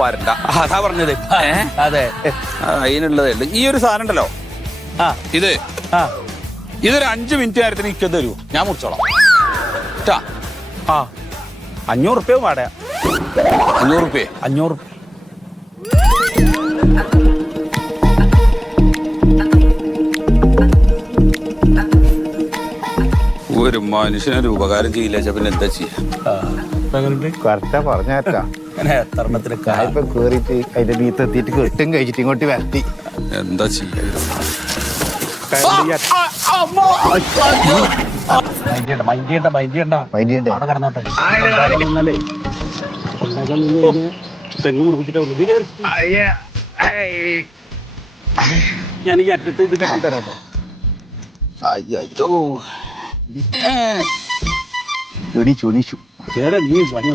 വരണ്ട, അതാ പറഞ്ഞത്. അതെ, അതിനുള്ളതേ ഉള്ളു. ഈ ഒരു സാധനം ഉണ്ടല്ലോ, ഇത് ഇതൊരു 5 മിനിറ്റ് നേരത്തിന് എനിക്ക് തരൂ, ഞാൻ മുറിച്ചോളാം. 500 റുപ്യ വാടക. 500 റുപ്യ? 500. ഒരു മനുഷ്യനൊരു ഉപകാരം ചെയ്യില്ല, പിന്നെ എന്താ ചെയ്യാ? കറക്റ്റാ പറഞ്ഞാറ്റാ. ഇപ്പൊ കേറിട്ട് അതിന്റെ നീത്ത് എത്തിയിട്ട് കെട്ടും കഴിച്ചിട്ട് ഇങ്ങോട്ട് വരട്ടി. എന്താ ചെയ്യാ? ഞാൻ ഈ അറ്റത്ത് ഇത് കെട്ടിത്തരാം. എണീച്ചു നീ പണി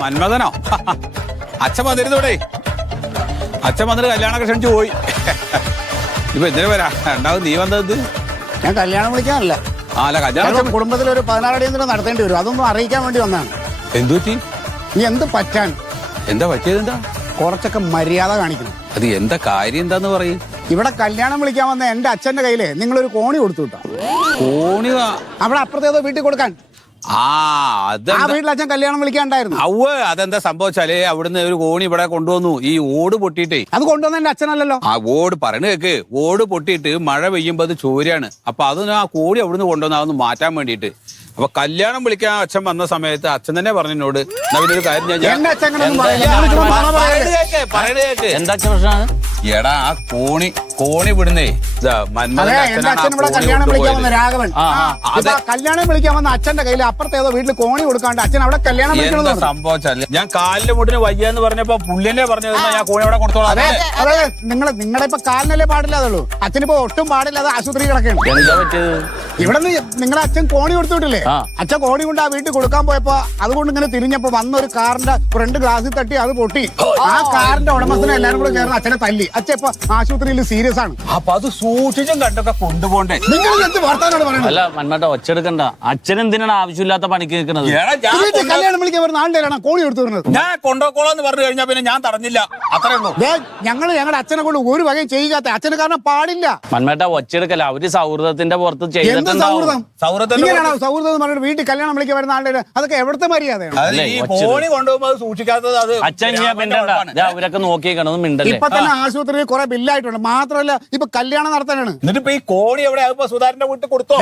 മന്മഥനോ? അച്ഛൻ വന്നിരുന്നൂടെ? അച്ഛൻ വന്നിട്ട് കല്യാണമൊക്കെ ക്ഷണിച്ചു പോയി. ഇപ്പൊ എന്തിനു വരാ രണ്ടാമത് നീ വന്നത്? ഞാൻ കല്യാണം വിളിക്കാനല്ല. അല്ല, കല്യാണം കുടുംബത്തിൽ ഒരു 16 അടിയെങ്കിലും നടത്തേണ്ടി വരും. അതൊന്നും അറിയിക്കാൻ വേണ്ടി വന്നതാണ്. എന്തു പറ്റി? നീ എന്ത് പറ്റാൻ? എന്താ പറ്റിയത്? എന്താ? കുറച്ചൊക്കെ മര്യാദ കാണിക്കണം. അത് എന്താ കാര്യം എന്താന്ന് പറയും? ഇവിടെ കല്യാണം വിളിക്കാൻ വന്ന എന്റെ അച്ഛന്റെ കയ്യില് നിങ്ങളൊരു കോണി കൊടുത്തു വിട്ടോ. കോണി? അവിടെ അപ്പുറത്തേതോ വീട്ടിൽ കൊടുക്കാൻ. ആ വീട്ടിൽ അച്ഛൻ കല്യാണം വിളിക്കാണ്ടായിരുന്നു. അതെന്താ സംഭവിച്ചാലേ, അവിടുന്ന് ഒരു കോണി ഇവിടെ കൊണ്ടുവന്നു. ഈ ഓട് പൊട്ടിയിട്ടേ. അത് കൊണ്ടുവന്ന എന്റെ അച്ഛനല്ലല്ലോ. ആ ഓട് പറയണ കേക്ക്, ഓട് പൊട്ടിയിട്ട് മഴ പെയ്യുമ്പോ അത് ചോരയാണ്. അപ്പൊ അത് ആ കോണി അവിടുന്ന് കൊണ്ടുവന്ന അതൊന്ന് മാറ്റാൻ വേണ്ടിയിട്ട്. അപ്പൊ കല്യാണം വിളിക്കാൻ അച്ഛൻ വന്ന സമയത്ത് അച്ഛൻ തന്നെ പറഞ്ഞു എന്നോട്, ഒരു കാര്യം എന്താ പ്രശ്നമാണ്? എടാ, ആ കോണി വിടുന്നേ കല്യാണം വിളിക്കാൻ വന്ന രാഘവൻ കല്യാണം വിളിക്കാൻ വന്ന അച്ഛന്റെ കയ്യിൽ അപ്പുറത്തേതോ വീട്ടിൽ കോണി കൊടുക്കാണ്ട് അച്ഛൻ അവിടെ കല്യാണം വിളിക്കണം സംഭവിച്ചല്ലേ. ഞാൻ കാലിന്റെ മുട്ടിന് വയ്യാന്ന് പറഞ്ഞപ്പോ പുള്ളിനെ പറഞ്ഞത് ഞാൻ കോണി അവിടെ കൊടുത്തോളാം. അതെ, നിങ്ങളുടെ ഇപ്പൊ കാലിനല്ലേ പാടില്ലാതുള്ളൂ, അച്ഛനിപ്പോ ഒട്ടും പാടില്ലാതെ ആശുപത്രി കിടക്കണം. എന്താ പറ്റിയത്? ഇവിടെ നിന്ന് നിങ്ങളുടെ അച്ഛൻ കോണി കൊടുത്തിട്ടില്ലേ? അച്ഛൻ കോണി കൊണ്ട് ആ വീട്ടിൽ കൊടുക്കാൻ പോയപ്പോ അതുകൊണ്ട് ഇങ്ങനെ തിരിഞ്ഞപ്പോ വന്നൊരു കാറിന്റെ ഫ്രണ്ട് ഗ്ലാസ്സിൽ തട്ടി അത് പൊട്ടി. ആ കാറിന്റെ ഉടമസ്ഥനെ എല്ലാരും കൂടെ ചേർന്ന് അച്ഛനെ തല്ലി. അച്ഛൻ ഇപ്പൊ ആശുപത്രിയിൽ സീരിയസ് ആണ്. അപ്പൊ അത് സൂക്ഷിച്ചും കണ്ടൊക്കെ കൊണ്ടുപോണ്ടേ? നിങ്ങൾ എന്ത് വർത്താനോട് പറയുന്നത്? അല്ല മന്മട്ട, ഒച്ചെടുക്കണ്ട. അച്ഛൻ എന്തിനാണ് ആവശ്യമില്ലാത്ത പണിക്ക് നിൽക്കുന്നത്? കല്യാണം വിളിക്കാൻ വരുന്ന ആളുടെ കോണി എടുത്തു വരുന്നത്. ഞാൻ കൊണ്ടോക്കോളാന്ന് പറഞ്ഞു കഴിഞ്ഞാൽ പിന്നെ ഞാൻ തടഞ്ഞില്ല, അത്രേ ഉള്ളൂ. ഞങ്ങളുടെ അച്ഛനെ കൊണ്ട് ഒരു വകയും ചെയ്യാത്ത അച്ഛന് കാരണം പാടില്ല. മന്മട്ട, ഒച്ചെടുക്കല്ല. അവര് സൗഹൃദത്തിന്റെ പുറത്ത് ചെയ്തിട്ടുണ്ടാവും. സൗഹൃദം പറഞ്ഞിട്ട് വീട്ടിൽ കല്യാണം വിളിക്കാൻ വരുന്ന ആളുടെ അതൊക്കെ എവിടുത്തെ മര്യാദയാണ്? അച്ഛൻ അവരൊക്കെ നോക്കിയേക്കണത് മിണ്ടല്ലേ. ഇപ്പൊ തന്നെ ആശുപത്രിയിൽ കുറെ ബില്ലായിട്ടുണ്ട്. മാത്രമല്ല ഇപ്പൊ കല്യാണം നടത്താനാണ്. എന്നിട്ട് ഈ കോണി എവിടെ സുധാകരന്റെ വീട്ടിൽ കൊടുത്തോ?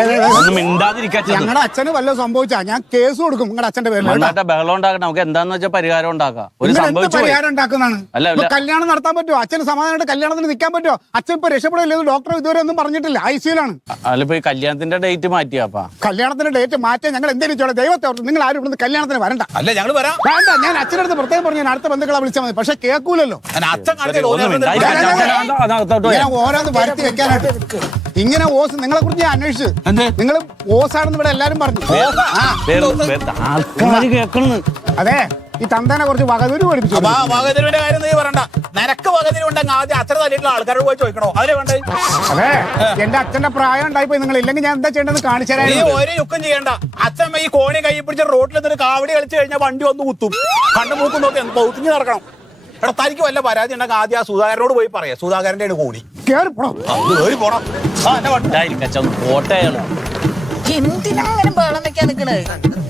ഞങ്ങളുടെ അച്ഛന് വല്ലതും സംഭവിച്ചാ ഞാൻ കേസ് കൊടുക്കും നിങ്ങളുടെ അച്ഛന്റെ പേരിൽ. ബഹളം ഉണ്ടാക്കണം. നമുക്ക് എന്താന്ന് വെച്ചാൽ പരിഹാരം ഉണ്ടാക്കാം. പരിഹാരം ഉണ്ടാക്കുന്നതാണ്. കല്യാണം നടത്താൻ പറ്റുമോ? അച്ഛന് സമാധാനമായിട്ട് കല്യാണത്തിന് നിൽക്കാൻ പറ്റുമോ? അച്ഛൻ ഇപ്പൊ രക്ഷപ്പെടില്ല. ഡോക്ടർ ഇതുവരെ ഒന്നും പറഞ്ഞിട്ടില്ല. ഐസിയുലാണ്. അതിലിപ്പോ കല്യാണത്തിന്റെ ഡേറ്റ് മാറ്റിയാപ്പാ. കല്യാണത്തിന്റെ ഡേറ്റ് മാറ്റാൻ ഞങ്ങൾ എന്തെങ്കിലും ചെയ്യണം. ദൈവത്തെ ഓർത്ത് നിങ്ങൾ ആരും ഇവിടുന്ന് കല്യാണത്തിന് വരണ്ട. അല്ല, ഞങ്ങൾ വരാം. വേണ്ട, ഞാൻ അച്ഛനടുത്ത് പ്രത്യേകം പറഞ്ഞു. ഞാൻ അടുത്ത ബന്ധുക്കളെ വിളിച്ചാൽ മതി. പക്ഷെ കേൾക്കൂലല്ലോ. ഓരോന്ന് വരുത്തി വെക്കാനായിട്ട് ഇങ്ങനെ ഓസ് നിങ്ങളെ കുറിച്ച് ഞാൻ അന്വേഷിച്ചു. നിങ്ങൾ ഓസാണെന്ന് ഇവിടെ എല്ലാരും പറഞ്ഞു. അതെ, ഈ തന്തേനെ കുറച്ച് വകതിരി പഠിപ്പിച്ചു. വകതിരിവിന്റെ കാര്യം നീ പറയണ്ട. നിനക്ക് വകതിരി ഉണ്ടെങ്കിൽ ആദ്യം അച്ഛനെ തല്ലിയിട്ടുള്ള ആൾക്കാരോട് പോയി ചോദിക്കണോ? അതിലെ വേണ്ടേ? അതെ, എന്റെ അച്ഛന്റെ പ്രായം ഉണ്ടായിപ്പോയി. നിങ്ങൾ ഇല്ലെങ്കിൽ ഞാൻ എന്താ ചെയ്യേണ്ടത് കാണിച്ചു തരാം. നീ ഒരു യുക്കം ചെയ്യണ്ട. അച്ഛൻ ഈ കോണി കൈ പിടിച്ച റോട്ടിൽ നിന്ന് കാവടി കളിച്ചു കഴിഞ്ഞാൽ വണ്ടി ഒന്ന് കുത്തും. കണ്ണു മൂക്കും നോക്കി പൊത്തിഞ്ഞ് നടക്കണം. എടാ, തനിക്ക് വല്ല പരാതി ഉണ്ടെങ്കിൽ ആദ്യം ആ സുധാകരനോട് പോയി പറയാം. സുധാകരന്റെ ആണ് കോണി. കേറി പോണം.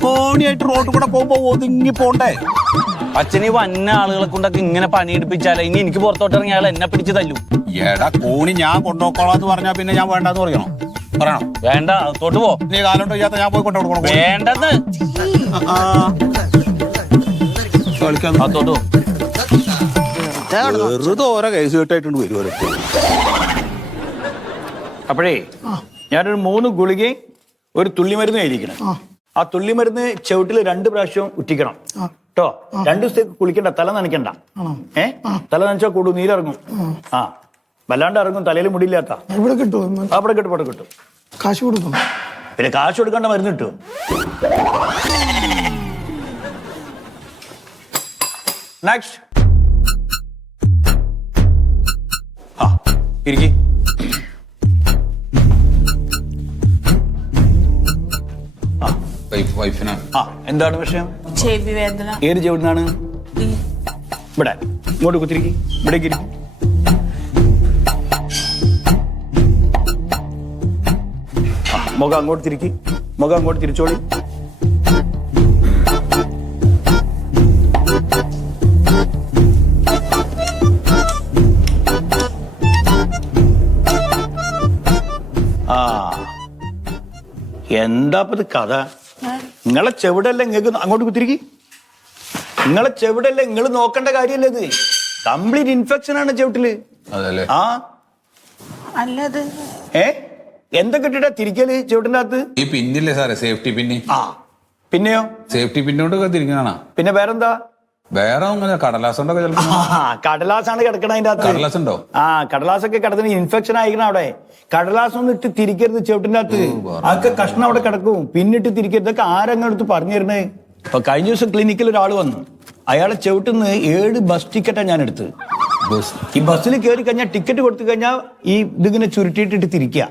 കോണിയായിട്ട് റോഡ് കൂടെ പോകുമ്പോ ഒതുങ്ങി പോണ്ടേ? അച്ഛനീ വന്ന ആളുകളെ കൊണ്ടൊക്കെ ഇങ്ങനെ പണിയെടുപ്പിച്ചാലേ ഇനി എനിക്ക് പുറത്തോട്ട് ഇറങ്ങിയ ആൾ എന്നെ പിടിച്ച് തല്ലു. എടാ, കോണി ഞാൻ കൊണ്ടുപോക്കോളാന്ന് പറഞ്ഞാ പിന്നെ ഞാൻ വേണ്ടെന്ന് പറയണോ? പറയണോ? വേണ്ട, അകത്തോട്ട് പോ. നീ കാലോട്ട് ചെയ്യാത്ത ഞാൻ പോയി കൊണ്ടുപോകണം. വേണ്ടെന്ന്. അകത്തോട്ട് പോ. വെറുതെ ഓരോ കേസ് കിട്ടായിട്ടുണ്ട് വരുമല്ലോ. അപ്പോഴേ ഞാനൊരു 3 ഗുളികയും ഒരു തുള്ളിമരുന്ന് എഴുതിക്കണം. ആ തുള്ളിമരുന്ന് ചവിട്ടിൽ 2 പ്രാവശ്യം ഉറ്റിക്കണം കേട്ടോ. 2 ദിവസത്തേക്ക് കുളിക്കണ്ട, തല നനയ്ക്കണ്ട. തല നനച്ചാൽ കൂടും, നീരിറങ്ങും. ആ വല്ലാണ്ട് ഇറങ്ങും, തലയിൽ മുടിയില്ലാത്ത. ഇവിടെ കിട്ടും, അവിടെ കിട്ടും, അവിടെ കിട്ടും. കാശ് കൊടുക്കണം. പിന്നെ കാശ് കൊടുക്കേണ്ട മരുന്ന് കിട്ടും. നെക്സ്റ്റ്. ആ ഇരിക്കി. ആ എന്താണ് വിഷയം? ചെവി വേദന. ഏത് ചെവിടുന്നാണ്? ഇവിടെ ഇങ്ങോട്ട് കുത്തിരിക്കി, ഇവിടേക്ക് ഇരിക്കും. മുഖം അങ്ങോട്ട് തിരിക്കി, മുഖം അങ്ങോട്ട് തിരിച്ചോളി. ആ എന്താപ്പത് കഥ? നിങ്ങളെ ചെവിടല്ലേ നിങ്ങൾക്ക് അങ്ങോട്ട് കുത്തിരിക്കി. നിങ്ങളെ ചെവിടല്ലേ, നിങ്ങൾ നോക്കേണ്ട കാര്യമല്ലേ ഇത്? കംപ്ലീറ്റ് ഇൻഫെക്ഷൻ ആണ് ചെവിട്ടില്. ആ അല്ലത് എന്തൊക്കെ ഇട്ടിട്ടാ തിരിക്കല് ചെവിട്ടിന്റെ അകത്ത്? ഈ പിന്നില്ലേ സാറേ, സേഫ്റ്റി പിന്നി. ആ പിന്നെയോ? സേഫ്റ്റി പിന്നോട്ടൊക്കെ തിരിക്കണ. പിന്നെ വേറെന്താ? വേറെ ഒന്നും കടലാസ് കൊണ്ടൊക്കെ ചിലപ്പോ. കടലാസാണ് കിടക്കണ അതിന്റെ അകത്ത്. കടലാസ് ഉണ്ടോ? ആ കടലാസൊക്കെ കിടത്തിന് ഇൻഫെക്ഷൻ ആയിരിക്കണം അവിടെ. കടലാസ് ഒന്നും ഇട്ട് തിരിക്കരുത് ചെവിട്ടിന്റെ അകത്ത്. അതൊക്കെ കഷ്ണം അവിടെ കിടക്കും. പിന്നിട്ട് തിരിക്കരുത്. ഇതൊക്കെ ആരങ്ങ എടുത്ത് പറഞ്ഞു തരണേ? ഇപ്പൊ കഴിഞ്ഞ ദിവസം ക്ലിനിക്കിൽ ഒരാൾ വന്നു. അയാളെ ചെവിട്ടുന്ന് 7 ബസ് ടിക്കറ്റാണ് ഞാൻ എടുത്ത്. ഈ ബസ്സിൽ കയറി കഴിഞ്ഞാൽ ടിക്കറ്റ് കൊടുത്തു കഴിഞ്ഞാൽ ഈ ഇതിങ്ങനെ ചുരുട്ടിയിട്ടിട്ട് തിരിക്കുക.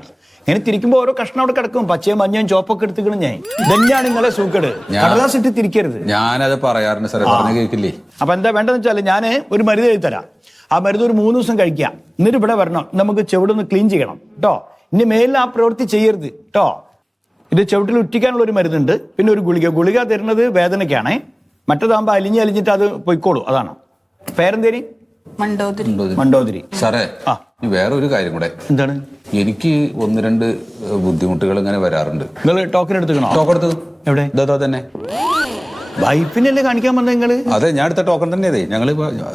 ഇങ്ങനെ തിരിക്കുമ്പോ ഓരോ കഷ്ണം അവിടെ കിടക്കും. പച്ചയും മഞ്ഞയും ചോപ്പൊക്കെ എടുത്തിക്കണം. ഞാൻ ഇതന്നെയാണ് നിങ്ങളെ സൂക്കേട്. കടലാസ് ഇട്ട് തിരിക്കരുത്. ഞാനത് പറയാറുണ്ട് സാറേ, പറഞ്ഞ കേൾക്കില്ലേ? അപ്പൊ എന്താ വേണ്ടെന്ന് വെച്ചാൽ ഞാൻ ഒരു മരുന്ന് എഴുതി തരാം. ആ മരുന്ന് ഒരു 3 ദിവസം കഴിക്കുക. എന്നിട്ട് ഇവിടെ വരണം. നമുക്ക് ചെവിടൊന്ന് ക്ലീൻ ചെയ്യണം കേട്ടോ. ഇനി മേലിൽ ആ പ്രവൃത്തി ചെയ്യരുത് കേട്ടോ. ഇത് ചെവിട്ടിൽ ഉറ്റിക്കാനുള്ള ഒരു മരുന്നുണ്ട്. പിന്നെ ഒരു ഗുളിക തരുന്നത് വേദനയ്ക്കാണേ. മറ്റേതാകുമ്പോ അലിഞ്ഞിട്ട് അത് പൊയ്ക്കോളൂ. അതാണ്. പേരെന്തേരി? മണ്ടോതിരി. സാറേ വേറെ ഒരു കാര്യം കൂടെ. എന്താണ്? എനിക്ക് 1-2 ബുദ്ധിമുട്ടുകൾ ഇങ്ങനെ വരാറുണ്ട്. നിങ്ങൾ ടോക്കൺ എടുത്തുക്കണോ? ടോക്കൺ എടുത്തത് എവിടെ? ഇതാ തന്നെ. വൈഫിനല്ലേ കാണിക്കാൻ വന്നത് നിങ്ങള്? അതെ, ഞാൻ എടുത്ത ടോക്കൺ തന്നെ. അതെ ഞങ്ങള്.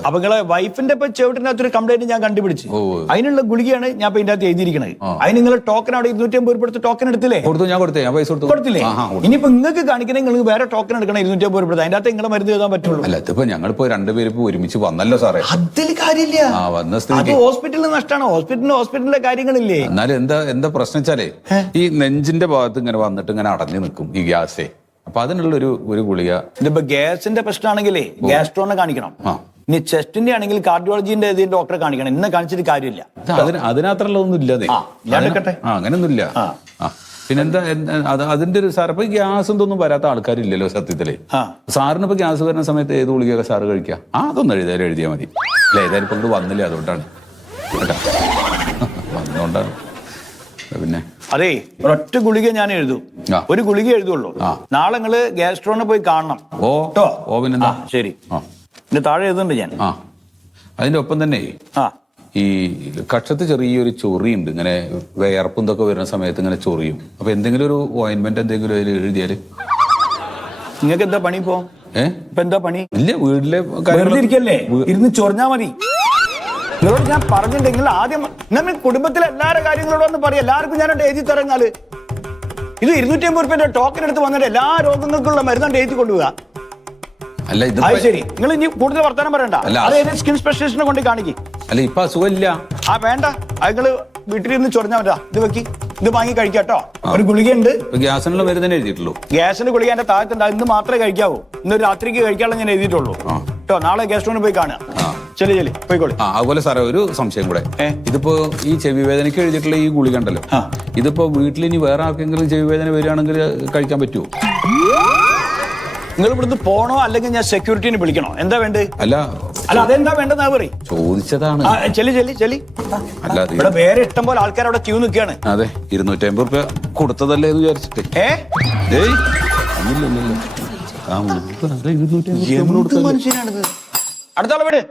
അപ്പൊ നിങ്ങളെ വൈഫിന്റെ ചെവിട്ടിന്റെ അകത്തൊരു കംപ്ലൈന്റ് ഞാൻ കണ്ടുപിടിച്ചു. അതിനുള്ള ഗുളികയാണ് ഞാൻ ഇപ്പൊ ഇതിന്റെ അകത്ത് എഴുതിയിരിക്കണത്. അതിന് നിങ്ങൾ ടോക്കൺ അവിടെ 250 രൂപ എടുത്ത് ടോക്കൺ എടുത്തില്ലേ? കൊടുത്തു, ഞാൻ കൊടുത്തേ. ഞാൻ പൈസ കൊടുത്തില്ലേ? ഇനിയിപ്പോ നിങ്ങൾക്ക് കാണിക്കണമെങ്കിൽ നിങ്ങൾ വേറെ ടോക്കൺ എടുക്കണം. 250 രൂപ. അതിന്റെ അകത്ത് നിങ്ങളെ മരുന്ന് എഴുതാൻ പറ്റുള്ളൂ. അല്ല, ഇതിപ്പോ ഞങ്ങളിപ്പോ 2 പേര് ഇപ്പൊ ഒരുമിച്ച് വന്നല്ലോ സാറേ. അതിൽ കാര്യമില്ല. വന്ന അത് ഹോസ്പിറ്റലിൽ നഷ്ടമാണ്. ഹോസ്പിറ്റലിലെ കാര്യങ്ങളില്ലേ? എന്നാലും എന്താ പ്രശ്നം വെച്ചാലേ, ഈ നെഞ്ചിന്റെ ഭാഗത്ത് ഇങ്ങനെ വന്നിട്ട് ഇങ്ങനെ അടഞ്ഞു നിൽക്കും ഈ ഗ്യാസേ. അപ്പൊ അതിനുള്ള ഒരു ഗുളിക. ഇതിപ്പോ ഗ്യാസിന്റെ പ്രശ്നമാണെങ്കിലേ ഗ്യാസ്ട്രോനെ കാണിക്കണം. ഇനി ചെസ്റ്റിന്റെ ആണെങ്കിൽ കാർഡിയോളജിന്റെ ഡോക്ടറെ കാണിക്കണം. ഇന്നെ കാണിച്ചിട്ട് കാര്യമില്ല. അതിനകത്തുള്ള ഒന്നും ഇല്ലാതെ അങ്ങനെയൊന്നും ഇല്ല. പിന്നെന്താ അതിന്റെ ഒരു സാർ, ഇപ്പൊ ഗ്യാസ് എന്തൊന്നും വരാത്ത ആൾക്കാരില്ലല്ലോ സത്യത്തില്. സാറിന് ഇപ്പൊ ഗ്യാസ് വരുന്ന സമയത്ത് ഏത് ഗുളികയൊക്കെ സാറ് കഴിക്കുക? അതൊന്നും എഴുതിയാൽ മതി. അല്ല, ഏതായാലും ഇപ്പൊ ഇങ്ങോട്ട് വന്നില്ല, അതുകൊണ്ടാണ് കേട്ടാ. വന്നുകൊണ്ടാണ്. പിന്നെ അതെ, ഒരൊറ്റ ഗുളിക ഞാൻ എഴുതും. ഒരു ഗുളിക എഴുതുള്ളൂ. നാളെ നിങ്ങള് ഗ്യാസ്ട്രോനെ പോയി കാണണം. പിന്നെന്താ? ശരി. പിന്നെ താഴെ എഴുതുന്നുണ്ട് ഞാൻ. അതിന്റെ ഒപ്പം തന്നെ ഈ കക്ഷത്ത് ചെറിയൊരു ചൊറിയുണ്ട്. ഇങ്ങനെ വേർപ്പും ഇതൊക്കെ വരുന്ന സമയത്ത് ഇങ്ങനെ ചൊറിയും. അപ്പൊ എന്തെങ്കിലും ഒരു ഓയിൻമെന്റ് എന്തെങ്കിലും അതിൽ എഴുതിയാല്. നിങ്ങൾക്ക് എന്താ പണി ഇപ്പൊ? ഇപ്പൊ എന്താ പണി? ഇല്ല, വീട്ടിലെ ഇരിക്കല്ലേ, ഇരുന്ന് ചൊറിഞ്ഞാ മതി. നിങ്ങളോട് ഞാൻ പറഞ്ഞിട്ടുണ്ടെങ്കിൽ ആദ്യം നമ്മൾ കുടുംബത്തിലെ എല്ലാവരുടെ കാര്യങ്ങളോടൊന്ന് പറയാം. എല്ലാവർക്കും ഞാനോട്ട് എഴുതി തരങ്ങാല്. ഇത് 250 രൂപ ടോക്കൺ എടുത്ത് വന്നിട്ട് എല്ലാ രോഗങ്ങൾക്കുള്ള മരുന്നാണ്ട് എഴുതി കൊണ്ടുപോവുക. അല്ല, ഇത് ശരി. നിങ്ങൾ ഇനി കൂടുതൽ വർത്തമാനം പറയണ്ട. അത് സ്കിൻ സ്പെഷ്യലിസ്റ്റിനെ കൊണ്ട് കാണിക്കും. അല്ല, ഇപ്പൊ അസുഖമില്ല. വേണ്ട, നിങ്ങള് വീട്ടിലിരുന്ന് ചൊറിഞ്ഞാ പറ്റാ. ഇത് വെക്കി, ഇത് വാങ്ങി കഴിക്കാട്ടോ. ഒരു ഗുളികയുണ്ട്. ഗ്യാസിനുള്ള മരുന്ന് എഴുതിയിട്ടുള്ളൂ. ഗ്യാസിന്റെ ഗുളിക എന്റെ താഴത്തുണ്ടാവും. ഇന്ന് മാത്രമേ കഴിക്കാവൂ. ഇന്നൊരു രാത്രിക്ക് കഴിക്കാനുള്ള ഞാൻ എഴുതിയിട്ടുള്ളൂ കേട്ടോ. നാളെ ഗ്യാസ്ട്രോനെ പോയി കാണാം. ചെലി പോയിക്കോളൂ. അതുപോലെ സാറേ ഒരു സംശയം കൂടെ. ഇതിപ്പോ ഈ ചെവി വേദനയ്ക്ക് എഴുതിയിട്ടുള്ള ഈ ഗുളിക ഉണ്ടല്ലോ, ഇതിപ്പോ വീട്ടിൽ ഇനി വേറെ ആർക്കെങ്കിലും ചെവി വേദന വരികയാണെങ്കിൽ കഴിക്കാൻ പറ്റുമോ? നിങ്ങൾ ഇവിടുന്ന് പോണോ അല്ലെങ്കിൽ ഞാൻ സെക്യൂരിറ്റിനെ വിളിക്കണോ? എന്താ വേണ്ടത്? അല്ല അതെന്താ വേണ്ടെന്നാ പറയും. ചോദിച്ചതാണ്. ചെലി. അല്ലാതെ ഇവിടെ വേറെ ഇഷ്ടം പോലെ ആൾക്കാർ അവിടെ ക്യൂ നിൽക്കുകയാണ്. അതെ, 250 രൂപ കൊടുത്തതല്ലേ എന്ന് വിചാരിച്ചിട്ട്. മനുഷ്യനാണിത്. അടുത്താളെ വീട്.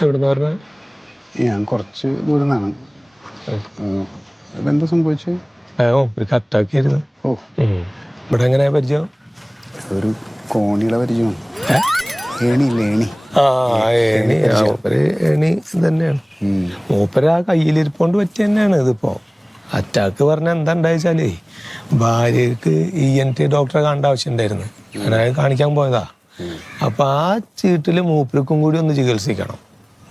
എവിടുന്ന് പറഞ്ഞ? ഞാൻ കുറച്ച് ദൂരം നിന്നാണ്. എന്താ സംഭവിച്ചത്? ഒരു അറ്റാക്കായിരുന്നു. ഓ, ഇവിടെ എങ്ങനെയാ പരിചയം? ഒരു കോണിയുടെ പരിചയമാണ്. ഏണിയില്ലേ, ഏണി. ഏണി. മൂപ്പര് ഏണി തന്നെയാണ്. മൂപ്പര് ആ കയ്യിലിരിപ്പോണ്ട് പറ്റി തന്നെയാണ് ഇതിപ്പോ. അറ്റാക്ക് പറഞ്ഞ എന്താ ഉണ്ടായിച്ചാലേ, ഭാര്യക്ക് ENT ഡോക്ടറെ കാണേണ്ട ആവശ്യം ഉണ്ടായിരുന്നു. അങ്ങനെ കാണിക്കാൻ പോയതാ. അപ്പൊ ആ ചീട്ടില് മൂപ്പർക്കും കൂടി ഒന്ന് ചികിത്സിക്കണം.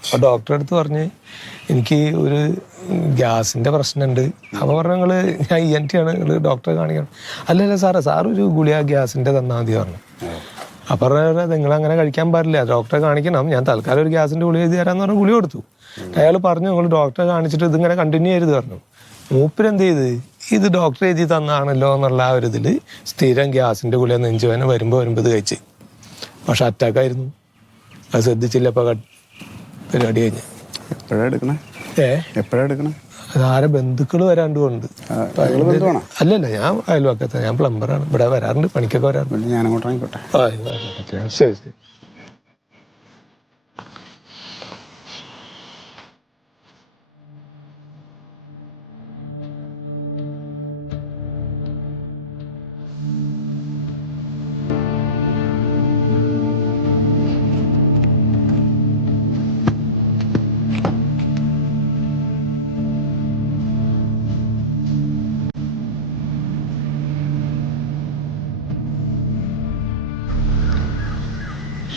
അപ്പൊ ഡോക്ടറെ അടുത്ത് പറഞ്ഞ് എനിക്ക് ഒരു ഗ്യാസിന്റെ പ്രശ്നമുണ്ട്. അപ്പൊ പറഞ്ഞു നിങ്ങള് ഞാൻ ENT ആണ്, നിങ്ങള് ഡോക്ടറെ കാണിക്കണം. അല്ലല്ല സാറ് ഒരു ഗുളിക ഗ്യാസിന്റെ തന്നാ മതി പറഞ്ഞു. അപ്പൊ പറഞ്ഞ നിങ്ങൾ അങ്ങനെ കഴിക്കാൻ പാടില്ല, ഡോക്ടറെ കാണിക്കണം, ഞാൻ തൽക്കാലം ഒരു ഗ്യാസിന്റെ ഗുളിക എഴുതി തരാന്ന് പറഞ്ഞ ഗുളിക കൊടുത്തു. അയാൾ പറഞ്ഞു നിങ്ങൾ ഡോക്ടറെ കാണിച്ചിട്ട് ഇതിങ്ങനെ കണ്ടിന്യൂ ചെയ്ത് പറഞ്ഞു. മൂപ്പരെന്ത് ചെയ്ത് ഇത് ഡോക്ടർ എഴുതി തന്നാണല്ലോ എന്നുള്ള ആ ഒരു ഇതില് സ്ഥിരം ഗ്യാസിന്റെ ഗുളിക നെഞ്ചുവേന വരുമ്പോ ഇത് കഴിച്ച്. പക്ഷെ അറ്റാക്കായിരുന്നു. അത് ശ്രദ്ധിച്ചില്ല. ഇപ്പൊ പരിപാടി കഴിഞ്ഞ്. എപ്പോഴാ എടുക്കണേ? എപ്പോഴാ എടുക്കണേ? അതാരെ ബന്ധുക്കള് വരാണ്ട് കൊണ്ട്. അല്ലല്ല, ഞാൻ അയൽവക്കത്തെ, ഞാൻ പ്ലംബറാണ്. ഇവിടെ വരാറുണ്ട്, പണിക്കൊക്കെ വരാറുണ്ട്. ഞാൻ അങ്ങോട്ട് ആയിക്കോട്ടെ. ശരി ശരി.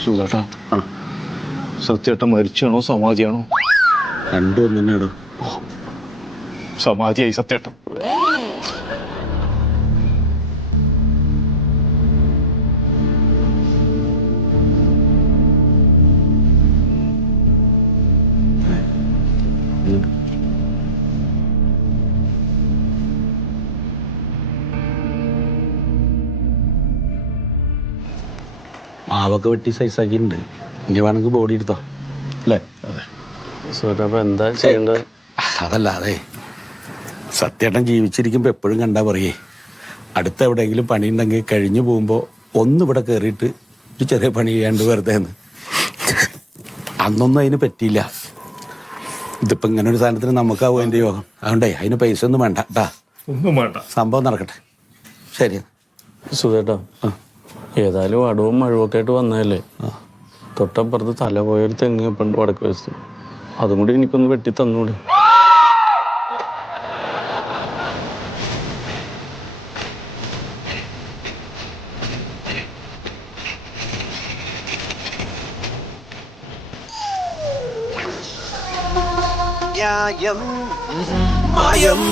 സുഖേട്ടാ, സത്യേട്ടൻ മരിച്ചാണോ സമാധിയാണോ? രണ്ടും തന്നെയാണോ? സമാധിയായി സത്യേട്ടൻ. മാവൊക്കെ വെട്ടി സൈസാക്കിയിട്ടുണ്ട്. ഇനി വേണമെങ്കിൽ ബോഡി എടുത്തോ അല്ലേ? അപ്പൊ എന്താ ചെയ്യേണ്ടത്? അതല്ല, അതെ, സത്യേട്ടൻ ജീവിച്ചിരിക്കുമ്പോൾ എപ്പോഴും കണ്ടാ പറയേ, അടുത്ത എവിടെയെങ്കിലും പണി ഉണ്ടെങ്കിൽ കഴിഞ്ഞു പോകുമ്പോൾ ഒന്നിവിടെ കയറിയിട്ട് ഒരു ചെറിയ പണി ചെയ്യാണ്ട് വെറുതെ എന്ന്. അന്നൊന്നും അതിന് പറ്റിയില്ല. ഇതിപ്പോൾ ഇങ്ങനെ ഒരു സാധനത്തിന് നമുക്കാവും അതിൻ്റെ യോഗം. അതുകൊണ്ടേ അതിന് പൈസ ഒന്നും വേണ്ട കേട്ടാ. ഒന്നും വേണ്ട, സംഭവം നടക്കട്ടെ. ശരി സുഖേട്ടാ, ഏതായാലും അടവും മഴവൊക്കെ ആയിട്ട് വന്നതല്ലേ. തൊട്ടപ്പുറത്ത് തല പോയൊരു തെങ്ങ് പണ്ട് വടക്ക് വശത്ത്, അതും കൂടി എനിക്കൊന്ന് വെട്ടി തന്നൂടെ? മായം